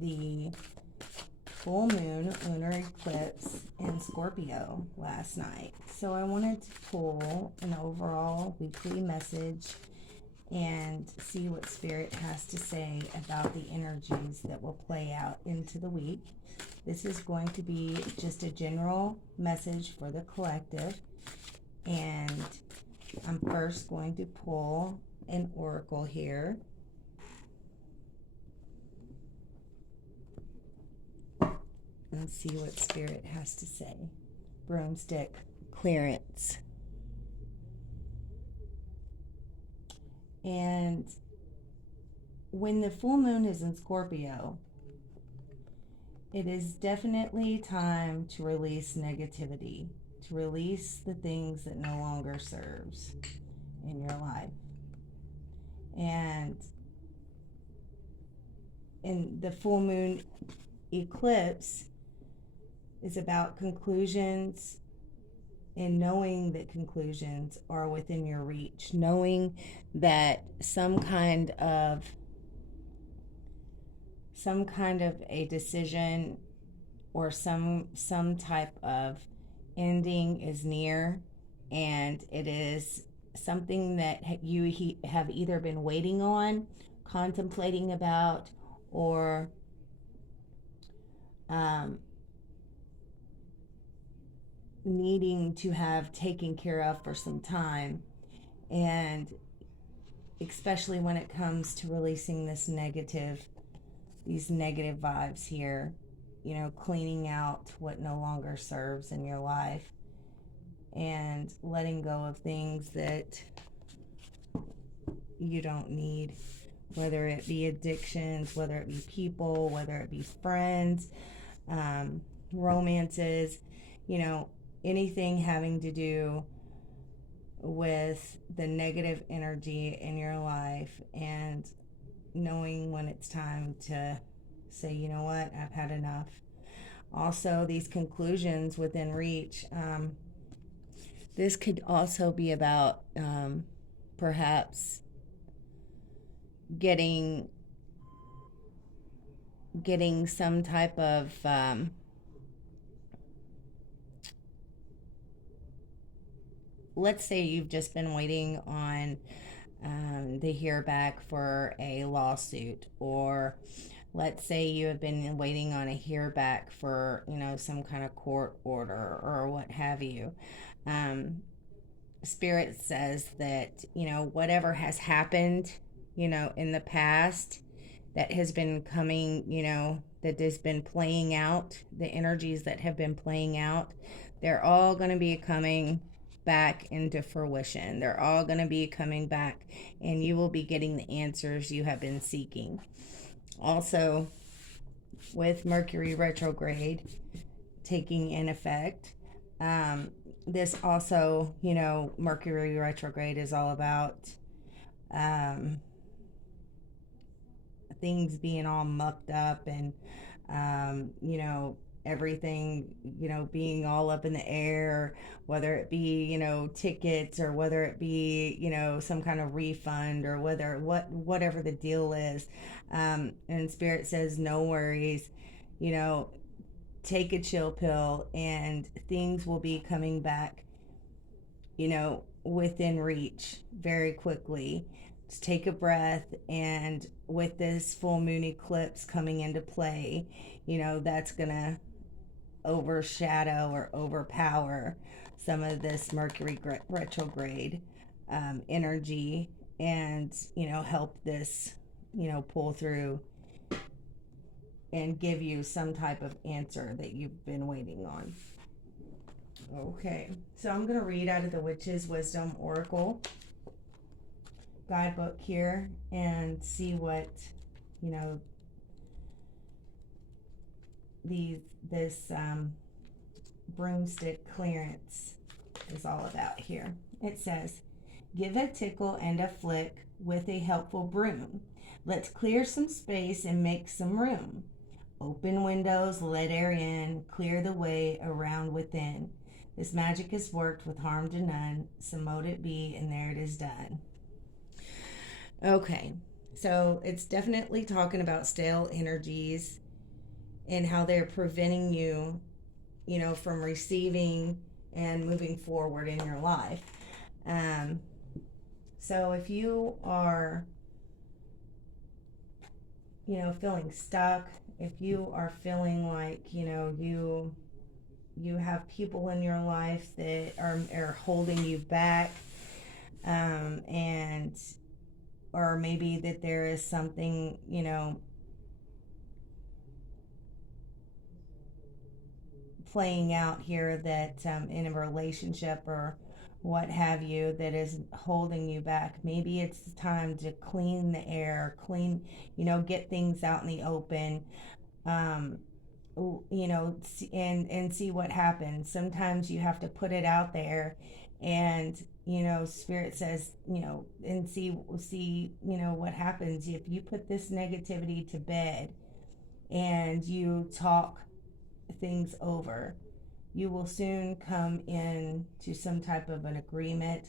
the full moon lunar eclipse in Scorpio last night. So I wanted to pull an overall weekly message and see what Spirit has to say about the energies that will play out into the week. This is going to be just a general message for the collective, and I'm first going to pull an oracle here. And see what Spirit has to say. Broomstick clearance. And when the full moon is in Scorpio, it is definitely time to release negativity, to release the things that no longer serves in your life. And in the full moon eclipse is about conclusions and knowing that conclusions are within your reach, knowing that some kind of a decision or some type of ending is near, and it is something that you have either been waiting on, contemplating about, or needing to have taken care of for some time. And especially when it comes to releasing these negative vibes here, cleaning out what no longer serves in your life and letting go of things that you don't need, whether it be addictions, whether it be people, whether it be friends, romances, anything having to do with the negative energy in your life, and knowing when it's time to say, you know what, I've had enough. Also, these conclusions within reach. This could also be about perhaps getting some type of let's say you've just been waiting on the hear back for a lawsuit, or let's say you have been waiting on a hear back for some kind of court order or what have you. Spirit says that whatever has happened in the past that has been coming, that has been playing out, the energies that have been playing out, they're all going to be coming back into fruition. They're all going to be coming back, and you will be getting the answers you have been seeking. Also, with Mercury retrograde taking in effect, this also, Mercury retrograde is all about things being all mucked up, and everything being all up in the air, whether it be tickets, or whether it be some kind of refund, or whatever the deal is. And Spirit says no worries, take a chill pill, and things will be coming back within reach very quickly. Just take a breath, and with this full moon eclipse coming into play, that's gonna overshadow or overpower some of this Mercury retrograde energy, and help this pull through and give you some type of answer that you've been waiting on. Okay, so I'm going to read out of the Witch's Wisdom Oracle guidebook here and see what this broomstick clearance is all about here. It says, give a tickle and a flick with a helpful broom. Let's clear some space and make some room. Open windows, let air in, clear the way around within. This magic is worked with harm to none, so mote it be, and there it is done. Okay, so it's definitely talking about stale energies and how they're preventing you, from receiving and moving forward in your life. Um, so if you are, feeling stuck, if you are feeling like, you have people in your life that are holding you back, and or maybe that there is something, playing out here that, in a relationship or what have you, that is holding you back. Maybe it's time to clean the air, get things out in the open, um, and see what happens. Sometimes you have to put it out there, and spirit says, and see what happens if you put this negativity to bed and you talk things over. You will soon come in to some type of an agreement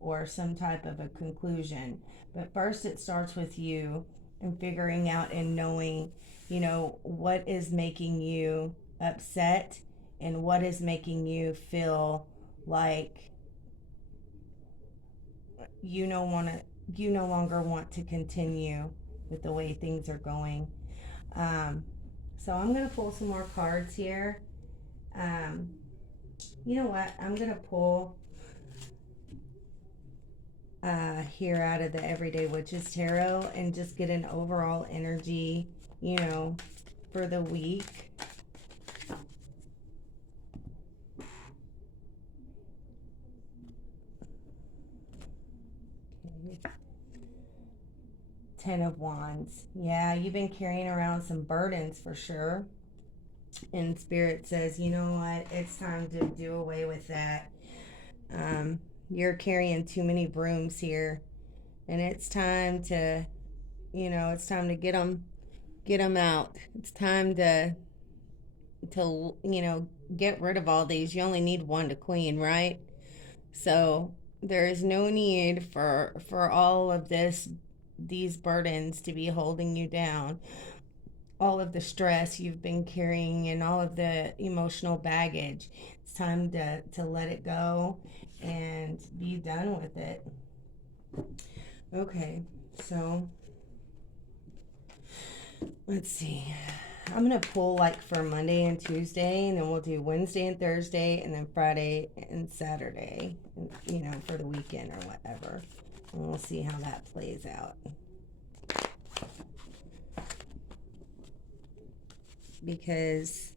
or some type of a conclusion. But first, it starts with you and figuring out and knowing, what is making you upset and what is making you feel like you no want to you no longer want to continue with the way things are going. So I'm going to pull some more cards here. um, you know what, I'm going to pull here out of the Everyday Witches Tarot and just get an overall energy, for the week. Okay. 10 of Wands. Yeah, you've been carrying around some burdens for sure. And Spirit says, you know what, it's time to do away with that. You're carrying too many brooms here. And it's time to, get them out. It's time to get rid of all these. You only need one to clean, right? So there is no need for all of these burdens to be holding you down. All of the stress you've been carrying and all of the emotional baggage. It's time to let it go and be done with it. Okay, so let's see. I'm going to pull like for Monday and Tuesday, and then we'll do Wednesday and Thursday, and then Friday and Saturday, for the weekend or whatever. And we'll see how that plays out. Because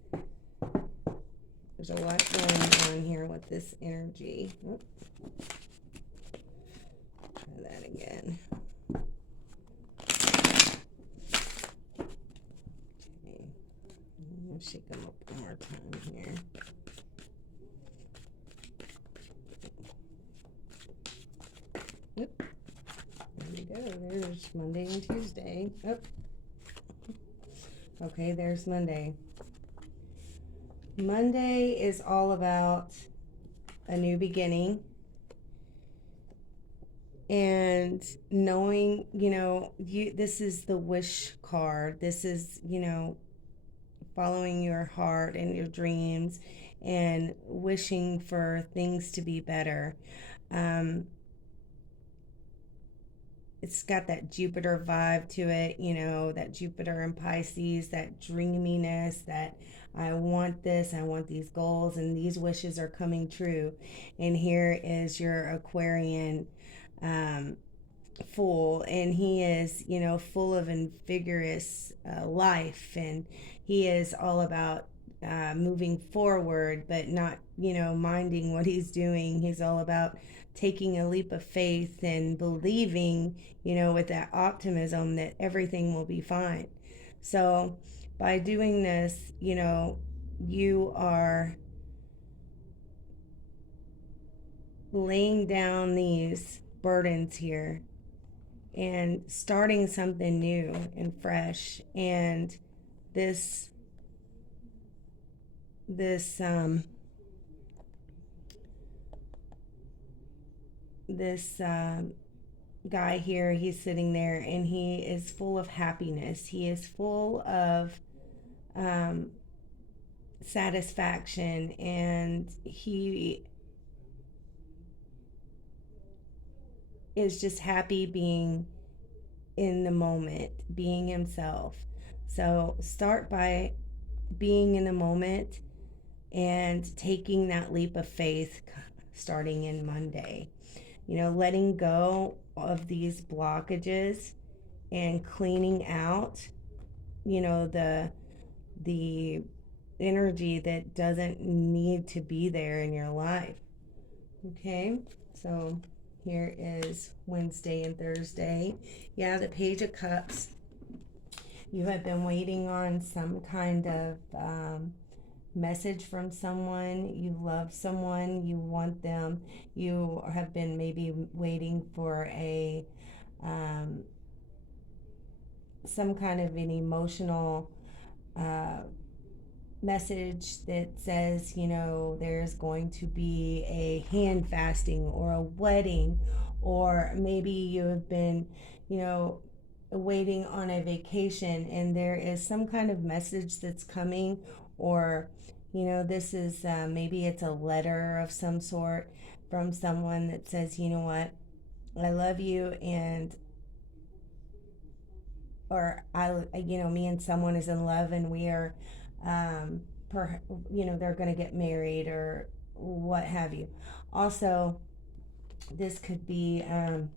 there's a lot going on here with this energy. Oh. Try that again. Shake them up one more time here. Oop. There we go. There's Monday and Tuesday. Oop. Okay, there's Monday. Monday is all about a new beginning and knowing, this is the wish card. This is, following your heart and your dreams and wishing for things to be better. It's got that Jupiter vibe to it, that Jupiter and Pisces, that dreaminess, that I want this, I want these goals, and these wishes are coming true. And here is your Aquarian Fool, and he is, full of vigorous life, and he is all about moving forward, but not, minding what he's doing. He's all about taking a leap of faith and believing, with that optimism that everything will be fine. So by doing this, you are laying down these burdens here and starting something new and fresh. And this guy here, he's sitting there and he is full of happiness. He is full of um, satisfaction, and he is just happy being in the moment, being himself. So start by being in the moment and taking that leap of faith starting in Monday. Letting go of these blockages and cleaning out, the energy that doesn't need to be there in your life. Okay? So here is Wednesday and Thursday. Yeah, the Page of Cups. You have been waiting on some kind of message from someone. You love someone. You want them. You have been maybe waiting for um, some kind of an emotional uh, message that says, there's going to be a hand fasting or a wedding, or maybe you have been, waiting on a vacation and there is some kind of message that's coming, or, this is maybe it's a letter of some sort from someone that says, what, I love you, and or me and someone is in love and we are, um, they're going to get married or what have you. Also, this could be a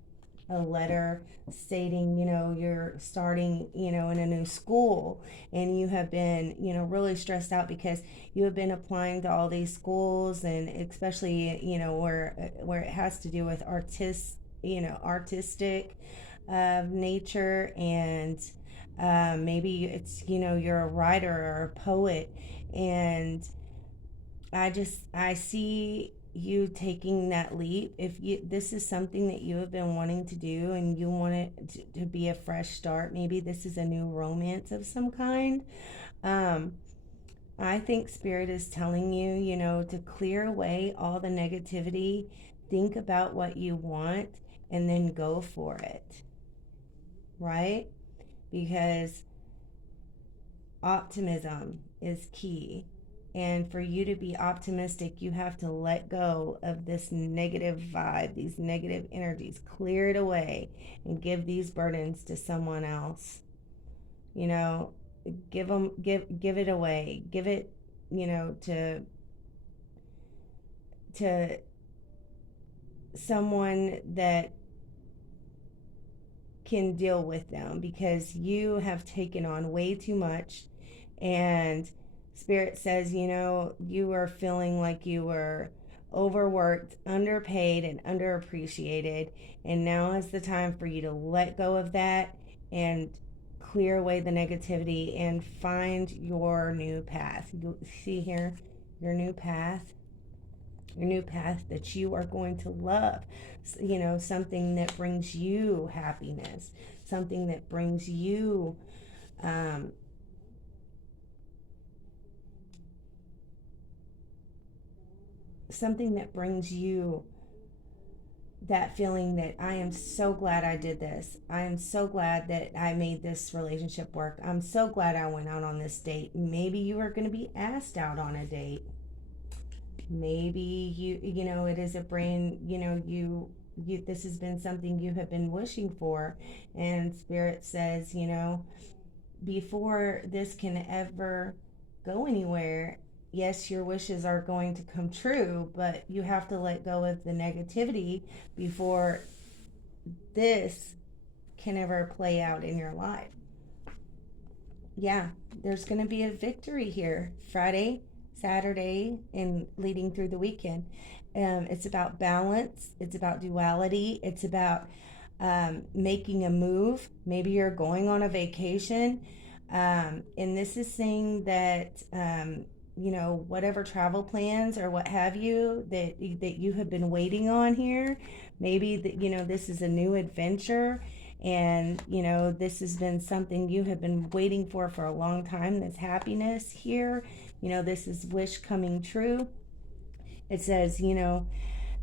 letter stating, you're starting, in a new school, and you have been, really stressed out because you have been applying to all these schools, and especially, where it has to do with artistic nature, and maybe it's, you're a writer or a poet, and I see you taking that leap. If this is something that you have been wanting to do and you want it to be a fresh start, maybe this is a new romance of some kind. um I think spirit is telling you, to clear away all the negativity, think about what you want, and then go for it, right? Because optimism is key. And for you to be optimistic, you have to let go of this negative vibe, these negative energies, clear it away, and give these burdens to someone else. You know, give it away. Give it, to someone that can deal with them, because you have taken on way too much. And spirit says, you are feeling like you were overworked, underpaid, and underappreciated, and now is the time for you to let go of that and clear away the negativity and find your new path. You see here, your new path, that you are going to love. Something that brings you happiness, something that brings you um, something that brings you that feeling that I am so glad I did this. I am so glad that I made this relationship work. I'm so glad I went out on this date. Maybe you are going to be asked out on a date. Maybe it is a brain, this has been something you have been wishing for, and spirit says, before this can ever go anywhere, yes, your wishes are going to come true, but you have to let go of the negativity before this can ever play out in your life. Yeah, there's going to be a victory here Friday, Saturday, and leading through the weekend. It's about balance, it's about duality, it's about making a move. Maybe you're going on a vacation, and this is saying that, whatever travel plans or what have you that you have been waiting on here, maybe that, this is a new adventure, and this has been something you have been waiting for a long time, this happiness here. This is wish coming true. It says,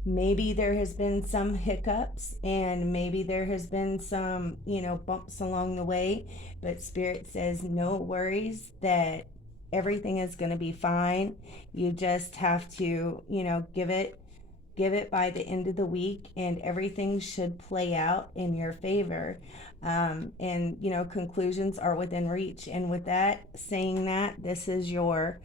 maybe there has been some hiccups, and maybe there has been some, bumps along the way, but spirit says no worries, that everything is going to be fine. You just have to, give it by the end of the week, and everything should play out in your favor. And conclusions are within reach. And with that, saying that, this is your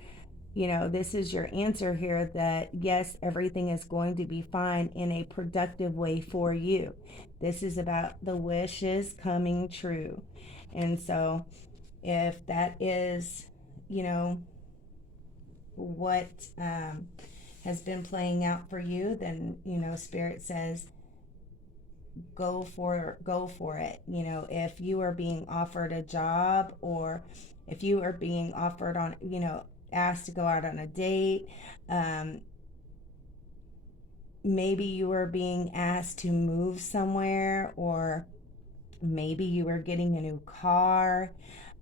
answer here, that yes, everything is going to be fine in a productive way for you. This is about the wishes coming true. And so if that is, what has been playing out for you, then Spirit says go for it. If you are being offered a job, or if you are being offered on, asked to go out on a date, maybe you are being asked to move somewhere, or maybe you are getting a new car.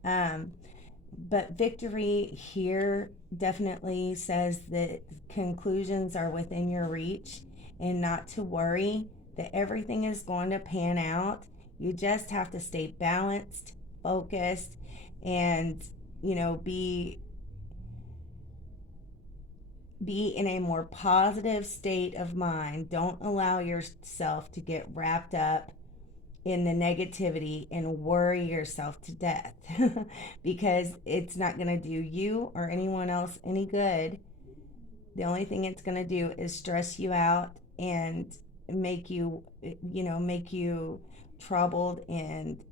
But victory here definitely says that conclusions are within your reach, and not to worry, that everything is going to pan out. You just have to stay balanced, focused, and be in a more positive state of mind. Don't allow yourself to get wrapped up in the negativity and worry yourself to death, because it's not going to do you or anyone else any good. The only thing it's going to do is stress you out and make you troubled and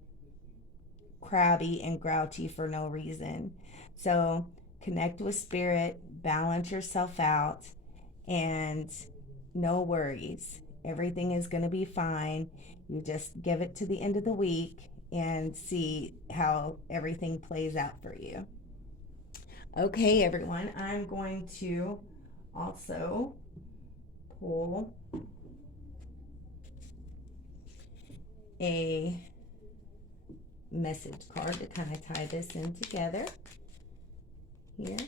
crabby and grouchy for no reason. So connect with Spirit, balance yourself out, and no worries. Everything is going to be fine. You just give it to the end of the week and see how everything plays out for you. Okay, everyone, I'm going to also pull a message card to kind of tie this in together here.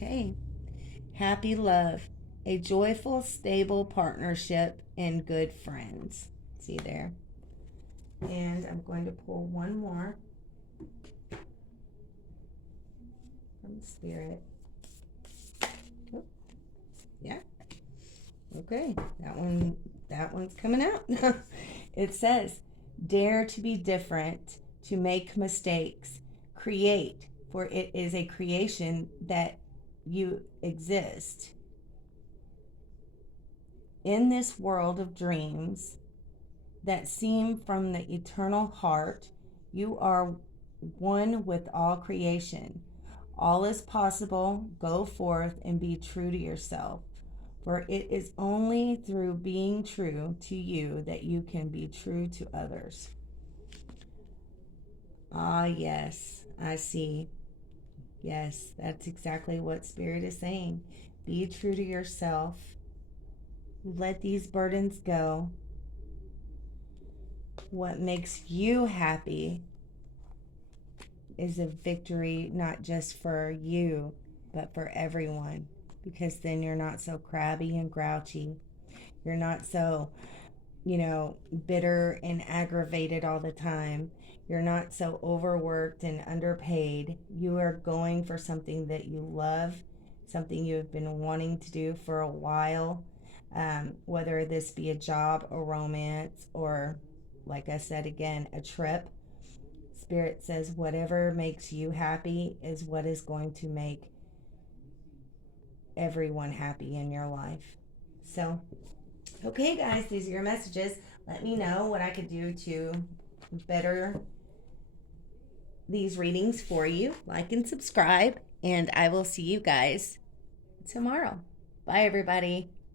Okay. Happy love, a joyful, stable partnership, and good friends. See there? And I'm going to pull one more from Spirit. Oh, yeah. Okay. That one's coming out. It says, dare to be different, to make mistakes, create, for it is a creation that you exist. In this world of dreams that seem from the eternal heart, you are one with all creation. All is possible. Go forth and be true to yourself, for it is only through being true to you that you can be true to others. Ah, yes, I see. Yes, that's exactly what Spirit is saying. Be true to yourself. Let these burdens go. What makes you happy is a victory, not just for you, but for everyone. Because then you're not so crabby and grouchy. You're not so, bitter and aggravated all the time. You're not so overworked and underpaid. You are going for something that you love, something you have been wanting to do for a while, whether this be a job, a romance, or, like I said again, a trip. Spirit says whatever makes you happy is what is going to make everyone happy in your life. So, okay, guys, these are your messages. Let me know what I could do to better these readings for you. Like and subscribe, and I will see you guys tomorrow. Bye, everybody.